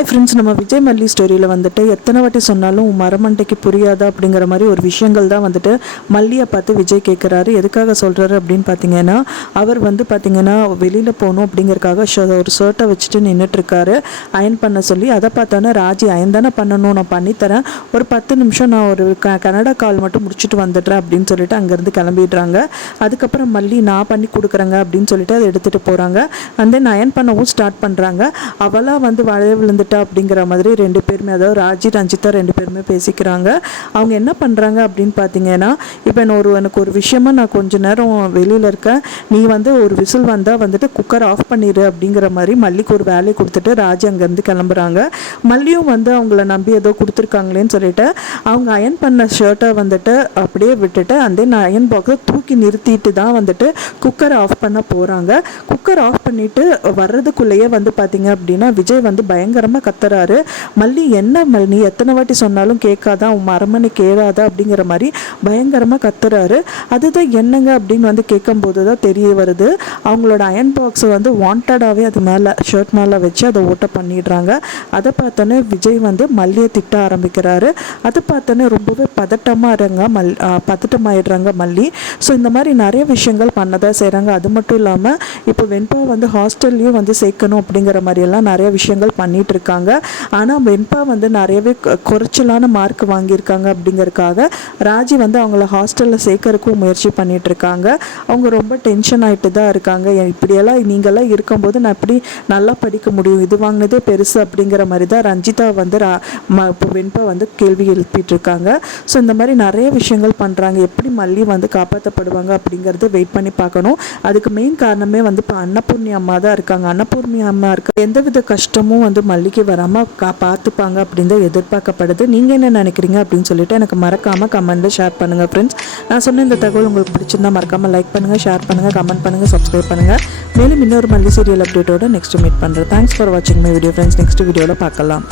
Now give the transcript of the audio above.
Hi friends, நம்ம விஜய் மல்லி ஸ்டோரியில் வந்துட்டு எத்தனை வாட்டி சொன்னாலும் மரமண்டைக்கு புரியாதா அப்படிங்கிற மாதிரி ஒரு விஷயங்கள் தான் வந்துட்டு மல்லியை பார்த்து விஜய் கேட்குறாரு. எதுக்காக சொல்கிறாரு அப்படின்னு பார்த்தீங்கன்னா, அவர் வந்து பார்த்தீங்கன்னா வெளியில் போகணும் அப்படிங்கிறக்காக ஒரு ஷர்ட்டை வச்சுட்டு நின்றுட்டுருக்காரு அயன் பண்ண சொல்லி. அதை பார்த்தோன்னே ராஜி அயன் தானே பண்ணணும், நான் பண்ணித்தரேன், ஒரு 10 நிமிஷம் நான் ஒரு கனடா கால் மட்டும் முடிச்சுட்டு வந்துடுறேன் அப்படின்னு சொல்லிட்டு அங்கேருந்து கிளம்பிடுறாங்க. அதுக்கப்புறம் மல்லி நான் பண்ணி கொடுக்குறேங்க அப்படின்னு சொல்லிட்டு அதை எடுத்துகிட்டு போகிறாங்க. அந்த தென் அயன் பண்ணவும் ஸ்டார்ட் பண்ணுறாங்க. அவளாக வந்து வளைய விழுந்துட்டா அப்படிங்கிற மாதிரி ரெண்டு பேருமே, அதாவது ராஜி ரஞ்சிதா ரெண்டு பேருமே பேசிக்கிறாங்க. அவங்க என்ன பண்ணுறாங்க அப்படின்னு பார்த்தீங்கன்னா, இப்போ எனக்கு ஒரு விஷயமா நான் கொஞ்ச நேரம் வெளியில் இருக்கேன், நீ வந்து ஒரு விசில் வந்தால் வந்துட்டு குக்கர் ஆஃப் பண்ணிடு அப்படிங்கிற மாதிரி மல்லிக்கு ஒரு வேலையை கொடுத்துட்டு ராஜி அங்கேருந்து கிளம்புறாங்க. மல்லியும் வந்து அவங்கள நம்பி ஏதோ கொடுத்துருக்காங்களேன்னு சொல்லிட்டு அவங்க அயன் பண்ண ஷர்ட்டை வந்துட்டு அப்படியே விட்டுட்டு அந்த அயன் பாக்ஸை தூக்கி நிறுத்திட்டு தான் வந்துட்டு குக்கரை ஆஃப் பண்ண போகிறாங்க. குக்கர் ஆஃப் பண்ணிவிட்டு வர்றதுக்குள்ளேயே வந்து பார்த்தீங்க அப்படின்னா விஜய் வந்து பயங்கரமாக கத்துறாரு. மல்லி என்ன மல்லி எத்தனை வாட்டி சொன்னாலும் கேட்காதா, உன் மரமணி கேளாதா அப்படிங்கிற மாதிரி பயங்கரமாக கத்துறாரு. அதுதான் என்னங்க அப்படின்னு வந்து கேட்கும்போது தான் தெரிய வருது, அவங்களோட அயன் பாக்ஸை வந்து வாண்டடாகவே அது மேலே ஷர்ட் மேலே வச்சு அதை ஓட்ட பண்ணிடுறாங்க. அதை பார்த்தோன்னே விஜய் வந்து மல்லியை திட்ட ஆரம்பிக்கிறாரு. அதை பார்த்தோன்னே ரொம்பவே பதட்டமாயிடுறாங்க மல்லி. ஸோ இந்த மாதிரி நிறைய விஷயங்கள் பண்ணதான் செய்கிறாங்க. அது மட்டும் இல்லாமல் இப்போ வெண்பா வந்து ஹாஸ்டல்லையும் வந்து சேர்க்கணும் அப்படிங்கிற மாதிரியெல்லாம் நிறைய விஷயங்கள் பண்ணிகிட்டு இருக்காங்க. ஆனால் வெண்பா வந்து நிறையவே குறைச்சலான மார்க் வாங்கியிருக்காங்க அப்படிங்கிறதுக்காக ராஜி வந்து அவங்கள ஹாஸ்டலில் சேர்க்கறதுக்கும் முயற்சி பண்ணிகிட்டு இருக்காங்க. அவங்க ரொம்ப டென்ஷன் ஆகிட்டு தான் இருக்காங்க. இப்படியெல்லாம் நீங்கள்லாம் இருக்கும்போது நான் எப்படி நல்லா படிக்க முடியும், இது வாங்கினதே பெருசு அப்படிங்கிற மாதிரி தான் ரஞ்சிதா வந்து இப்போ வெண்பா வந்து கேள்வி எழுப்பிட்டு இருக்காங்க. ஸோ இந்த மாதிரி நிறைய விஷயங்கள் பண்ணுறாங்க. எப்படி மல்லி வந்து காப்பாற்றப்படுவாங்க அப்படிங்கிறது வெயிட் பண்ணி பார்க்கணும். அதுக்கு மெயின் காரணமே வந்து இப்போ அன்னபூர்ணி அம்மா தான் இருக்காங்க. அன்னபூர்ணி அம்மா இருக்க எந்தவித கஷ்டமும் வந்து மல்லிக்கு வராமல் பார்த்துப்பாங்க அப்படின்னு தான் எதிர்பார்க்கப்படுது. நீங்கள் என்ன நினைக்கிறீங்க அப்படின்னு சொல்லிட்டு எனக்கு மறக்காமல் கமெண்ட்டில் ஷேர் பண்ணுங்கள் ஃப்ரெண்ட்ஸ். நான் சொன்ன இந்த தகவல் உங்களுக்கு பிடிச்சிருந்தா மறக்காமல் லைக் பண்ணுங்கள், ஷேர் பண்ணுங்கள், கமெண்ட் பண்ணுங்கள், சப்ஸ்கிரைப் பண்ணுங்கள். மேலும் இன்னொரு மல்லி சீரியல் அப்டேட்டோட நெக்ஸ்ட் மீட் பண்ணுறேன். தேங்க்ஸ் ஃபார் வாட்சிங் மை வீடியோ ஃப்ரெண்ட்ஸ். நெக்ஸ்ட் வீடியோவில் பார்க்கலாம்.